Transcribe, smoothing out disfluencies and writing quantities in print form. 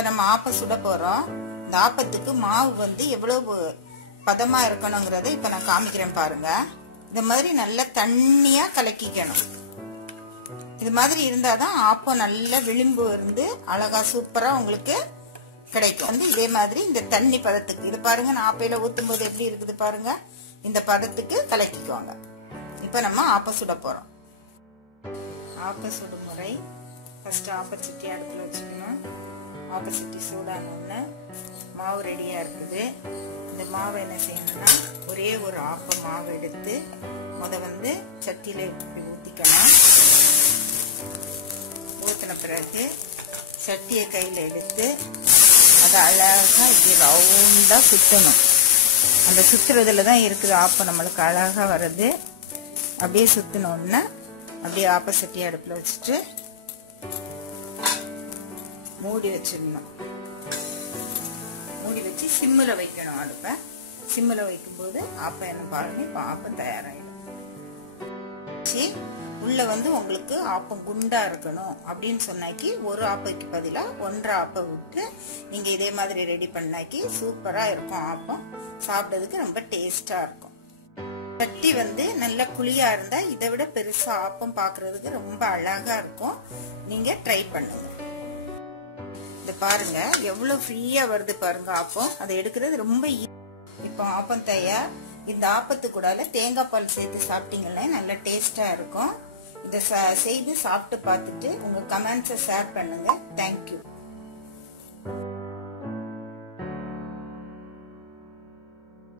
இப்ப நம்ம ஆப்பம் சுட போறோம். இந்த ஆப்பத்துக்கு மாவு வந்து எவ்வளவு பதமா இருக்கணுங்கிறத இப்ப நான் காமிக்கிறேன் பாருங்க. இந்த மாதிரி நல்லா தண்ணியா கலக்கிக்கணும். இது மாதிரி இருந்தாதான் ஆப்பம் நல்ல விளிம்பு இருந்து அழகா சூப்பரா உங்களுக்கு கிடைக்கும். வந்து இதே மாதிரி இந்த தண்ணி பதத்துக்கு இது பாருங்க, நான் ஆப்பையில ஊத்தும் போது எப்படி இருக்குது பாருங்க. இந்த பதத்துக்கு கலக்கிக்கோங்க. இப்ப நம்ம ஆப்பம் சுட போறோம். ஆப்பம் சுடும் முறை. ஃபர்ஸ்ட் ஆப்பச்சட்டி அடுப்புல வச்சுக்கணும். ஆப்பச்சட்டி சூடானோன்னு மாவு ரெடியா இருக்குது. இந்த மாவை என்ன செய்யணும்னா ஒரே ஒரு ஆப்ப மாவு எடுத்து வந்து சட்டியில இப்படி ஊத்திக்கணும். ஊத்தின பிறகு சட்டியை கையில எடுத்து அதை அழகா இப்படி ரவுண்டா சுத்தணும். அந்த சுத்துறதுல தான் இருக்குது ஆப்பம் நம்மளுக்கு அழகா வருது. அப்படியே சுத்தினோன்னா அப்படியே ஆப்ப சட்டி அடுப்புல வச்சுட்டு மூடி வச்சிடணும். மூடி வச்சு சிம்மில் வைக்கணும். அடுப்பை சிம்மில் வைக்கும்போது ஆப்பம் என்ன பாருங்க, இப்போ ஆப்பம் தயாராகிடும். உள்ள வந்து உங்களுக்கு ஆப்பம் குண்டா இருக்கணும் அப்படின்னு சொன்னாக்கி ஒரு ஆப்பைக்கு பதிலா 1.5 ஆப்பை விட்டு நீங்க இதே மாதிரி ரெடி பண்ணாக்கி சூப்பரா இருக்கும். ஆப்பம் சாப்பிட்டதுக்கு ரொம்ப டேஸ்டா இருக்கும். சட்டி வந்து நல்ல குழியா இருந்தா இதை விட பெருசா ஆப்பம் பாக்குறதுக்கு ரொம்ப அழகா இருக்கும். நீங்க ட்ரை பண்ணுங்க. இது பாருங்க எவ்வளவு ஃப்ரீயா வருது பாருங்க ஆப்பம். அதை எடுக்கிறது ரொம்ப இப்போ ஆப்பம் தயார். இந்த ஆப்பத்து கூட தேங்காய் பால் சேர்த்து சாப்பிட்டீங்கன்னா நல்ல டேஸ்டா இருக்கும். இதை செய்து சாப்பிட்டு பார்த்துட்டு உங்க கமெண்ட்ஸை ஷேர் பண்ணுங்க. தேங்க்யூ.